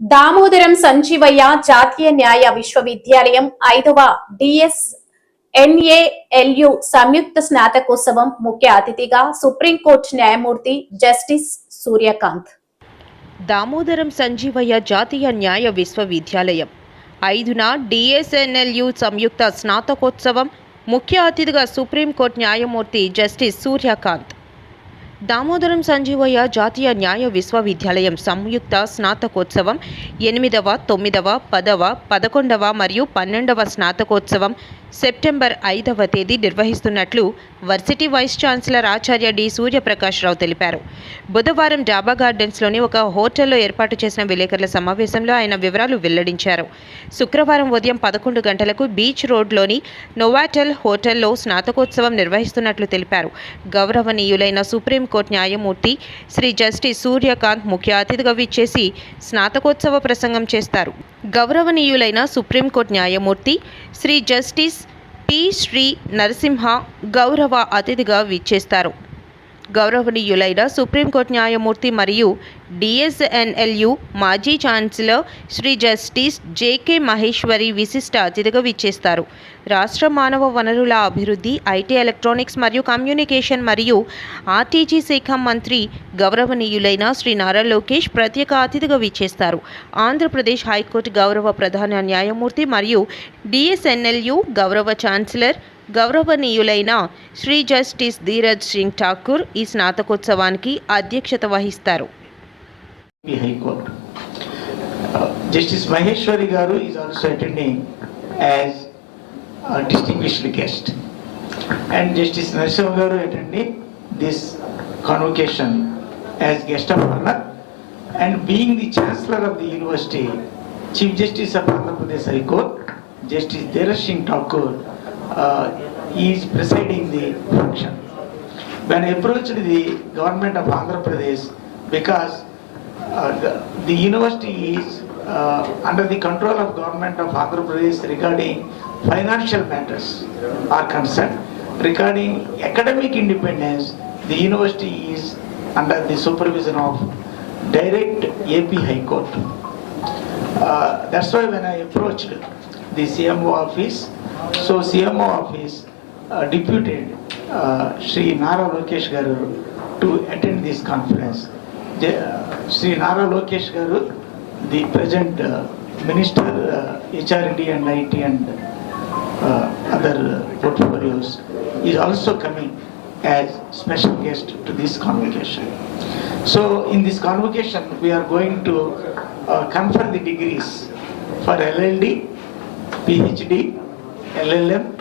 దామోదరం సంజీవయ్య జాతీయ న్యాయ విశ్వవిద్యాలయం ఐదవ డిఎస్ ఎన్ఏఎల్యు సంయుక్త స్నాతకోత్సవం ముఖ్య అతిథిగా సుప్రీంకోర్టు న్యాయమూర్తి జస్టిస్ సూర్యకాంత్. దామోదరం సంజీవయ్య జాతీయ న్యాయ విశ్వవిద్యాలయం ఐదున డిఎస్ఎన్ఎల్యు సంయుక్త స్నాతకోత్సవం ముఖ్య అతిథిగా సుప్రీంకోర్టు న్యాయమూర్తి జస్టిస్ సూర్యకాంత్. దామోదరం సంజీవయ్య జాతీయ న్యాయ విశ్వవిద్యాలయం సంయుక్త స్నాతకోత్సవం ఎనిమిదవ తొమ్మిదవ పదవ పదకొండవ మరియు పన్నెండవ స్నాతకోత్సవం సెప్టెంబర్ ఐదవ తేదీ నిర్వహిస్తున్నట్లు వర్సిటీ వైస్ ఛాన్సలర్ ఆచార్య డి సూర్యప్రకాష్ రావు తెలిపారు. బుధవారం డాబా గార్డెన్స్లోని ఒక హోటల్లో ఏర్పాటు చేసిన విలేకరుల సమావేశంలో ఆయన వివరాలు వెల్లడించారు. శుక్రవారం ఉదయం పదకొండు గంటలకు బీచ్ రోడ్లోని నోవాటెల్ హోటల్లో స్నాతకోత్సవం నిర్వహిస్తున్నట్లు తెలిపారు. గౌరవనీయులైన సుప్రీంకోర్టు న్యాయమూర్తి శ్రీ జస్టిస్ సూర్యకాంత్ ముఖ్య అతిథిగా విచ్చేసి స్నాతకోత్సవ ప్రసంగం చేస్తారు. గౌరవనీయులైన సుప్రీంకోర్టు న్యాయమూర్తి శ్రీ జస్టిస్ పి శ్రీ నరసింహ గౌరవ అతిథిగా విచ్చేస్తారు. గౌరవనీయులైన సుప్రీంకోర్టు న్యాయమూర్తి మరియు డిఎస్ఎన్ఎల్యు మాజీ chancellor Sri justice JK Maheshwari విశిష్ట అతిథిగా విచ్చేస్తారు. రాష్ట్ర మానవ వనరుల అభివృద్ధి ఐటీ ఎలక్ట్రానిక్స్ మరియు కమ్యూనికేషన్ మరియు ఆర్టీజీ శాఖ మంత్రి గౌరవనీయులైన శ్రీ నారా లోకేష్ ప్రత్యేక అతిథిగా విచ్చేస్తారు. ఆంధ్రప్రదేశ్ హైకోర్టు గౌరవ ప్రధాన న్యాయమూర్తి మరియు డిఎస్ఎన్ఎల్యు గౌరవ ఛాన్సలర్ గౌరవనీయులైన శ్రీ జస్టిస్ ధీరజ్ సింగ్ ఠాకూర్ ఈ స్నాతకోత్సవానికి అధ్యక్షత వహిస్తారు the High Court. Uh, Justice Maheshwari Garu is also attending as a distinguished guest. And Justice Narasimha Garu attending this convocation as guest of honor. And being the Chancellor of the University, Chief Justice of Andhra Pradesh High Court, Justice Dheeraj Singh Thakur uh, is presiding the function. When I approached the government of Andhra Pradesh, because uh, the, the university is uh, under the control of government of Andhra Pradesh regarding financial matters are concerned. Regarding academic independence, the university is under the supervision of direct AP High Court. Uh, That's why when I approached the CMO office, so CMO office uh, deputed uh, Sri Nara to attend this conference. Uh, Sri Nara the present uh, minister uh, HRD and IT and other portfolios, is also coming as special guest to this convocation. So in this convocation, we are going to confer the degrees for LLD, PhD, LLM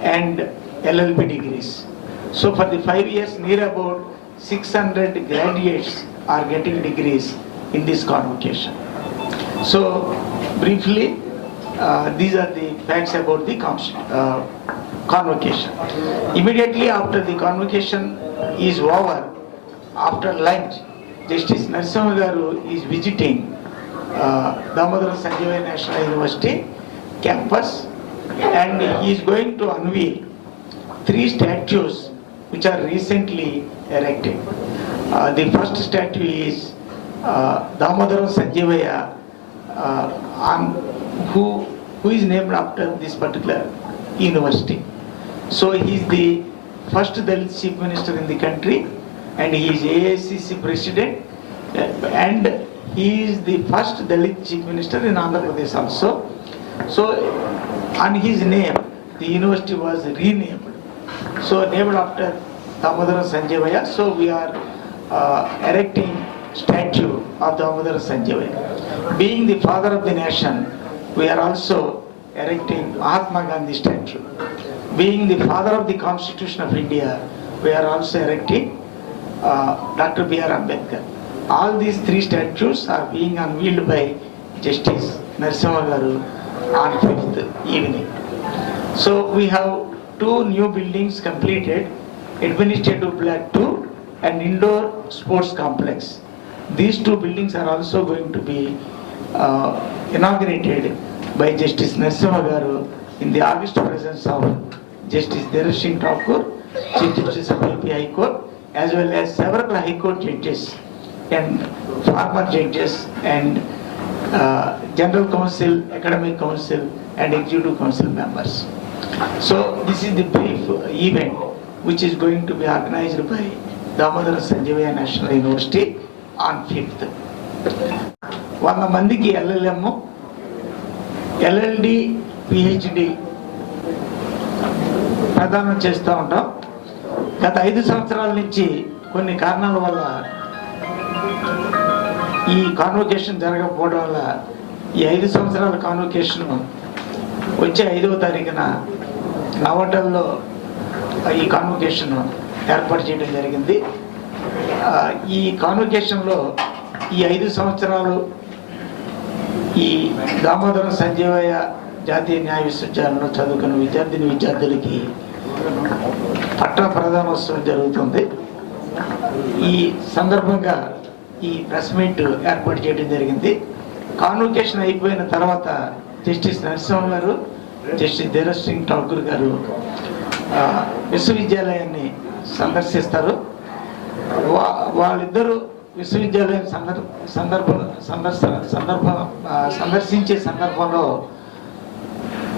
and LLB degrees. So for the five years, near about 600 graduates are getting degrees in this convocation. So briefly, uh, these are the facts about the uh, convocation. Immediately after the convocation is over, after lunch, Justice Narasimha is visiting uh, Damodara Sanjay National University campus and he is going to unveil three statues which are recently erected. Uh, the first statue is uh, Damodaram Sanjivaya, uh, who, who is named after this particular university. So he is the first Dalit chief minister in the country and he is AICC president uh, and he is the first Dalit chief minister in Andhra Pradesh also. So on his name, the university was renamed. So named after Damodara Sanjivaya, so we are uh, erecting statue of Damodara Sanjivaya. Being the father of the nation, we are also erecting Mahatma Gandhi statue. Being the father of the Constitution of India, we are also erecting uh, Dr. B.R. Ambedkar. All these three statues are being unveiled by Justice Narasimha Garu on 5th evening. So we have two new buildings completed, administrative block 2 and indoor sports complex. These two buildings are also going to be uh, inaugurated by Justice Narasimha Garu in the august presence of Justice Dheeraj Singh Thakur, Chief Justice of AP High Court, as well as several High Court judges and former judges and general council academic council and executive council members so this is the brief event which is going to be organised by Damodara Sanjivayya national university on fifth వంద మందికి LLM LLD PhD ప్రదానం చేస్తూ ఉంటాం. గత ఐదు సంవత్సరాల నుంచి కొన్ని కారణాల వల్ల ఈ కాన్వకేషన్ జరగకపోవడం వల్ల ఈ ఐదు సంవత్సరాల కాన్వకేషన్ వచ్చే ఐదవ తారీఖున నవటల్లో ఈ కాన్వకేషన్ ఏర్పాటు చేయడం జరిగింది. ఈ కాన్వకేషన్లో ఈ ఐదు సంవత్సరాలు ఈ దామోదరం సంజీవయ్య జాతీయ న్యాయ విశ్వవిద్యాలయంలో చదువుకున్న విద్యార్థిని విద్యార్థులకి పట్టణ ప్రధానోత్సవం జరుగుతుంది. ఈ సందర్భంగా ఈ ప్రెస్ మీట్ ఏర్పాటు చేయడం జరిగింది. కాన్వకేషన్ అయిపోయిన తర్వాత జస్టిస్ నరసింహం గారు జస్టిస్ ధీరజ్ సింగ్ ఠాకూర్ గారు విశ్వవిద్యాలయాన్ని సందర్శిస్తారు. వా- వాళ్ళిద్దరూ విశ్వవిద్యాలయం సందర్భ సందర్భ సందర్శ సందర్భ సందర్శించే సందర్భంలో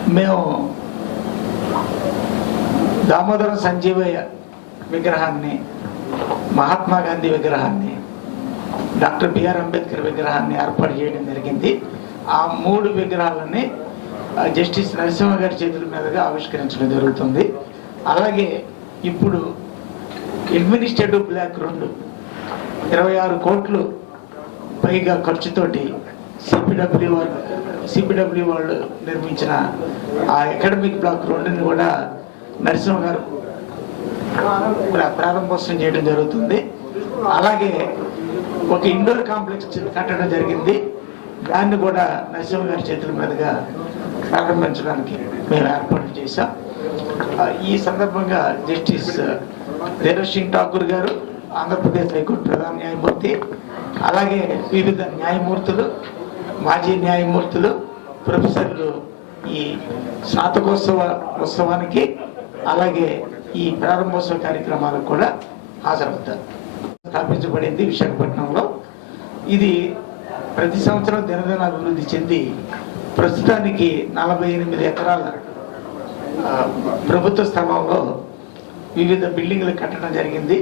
మేము దామోదర సంజీవయ్య విగ్రహాన్ని మహాత్మా గాంధీ విగ్రహాన్ని డాక్టర్ బిఆర్ అంబేద్కర్ విగ్రహాన్ని ఏర్పాటు చేయడం జరిగింది. ఆ మూడు విగ్రహాలని ఆ, జస్టిస్ నరసింహ గారి చేతుల మీదుగా ఆవిష్కరించడం జరుగుతుంది. అలాగే ఇప్పుడు అడ్మినిస్ట్రేటివ్ బ్లాక్ రెండు ఇరవై ఆరు కోట్లు పైగా ఖర్చుతోటి సిపిడబ్ల్యూ వాళ్ళు సిపిడబ్ల్యూ వాళ్ళు నిర్మించిన ఆ అకాడమిక్ బ్లాక్ రెండుని కూడా నరసింహ గారు ప్ర- ప్రారంభోత్సవం చేయడం జరుగుతుంది. అలాగే ఒక ఇండోర్ కాంప్లెక్స్ కట్టడం జరిగింది. దాన్ని కూడా నరసింహ గారి చేతుల మీదుగా ప్రారంభించడానికి మేము ఏర్పాటు చేశాం. ఈ సందర్భంగా జస్టిస్ ధీరజ్ సింగ్ ఠాకూర్ గారు ఆంధ్రప్రదేశ్ హైకోర్టు ప్రధాన న్యాయమూర్తి అలాగే వివిధ న్యాయమూర్తులు మాజీ న్యాయమూర్తులు ప్రొఫెసర్లు ఈ స్నాతకోత్సవ ఉత్సవానికి అలాగే ఈ ప్రారంభోత్సవ కార్యక్రమాలకు కూడా హాజరవుతారు. స్థాపించబడింది విశాఖపట్నంలో. ఇది ప్రతి సంవత్సరం దినదిన అభివృద్ధి చెంది ప్రస్తుతానికి నలభై ఎనిమిది ఎకరాల ప్రభుత్వ స్థలంలో వివిధ బిల్డింగ్లు కట్టడం జరిగింది.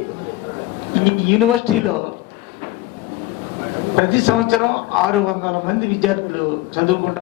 ఈ యూనివర్సిటీలో ప్రతి సంవత్సరం ఆరు వందల మంది విద్యార్థులు చదువుకుంటారు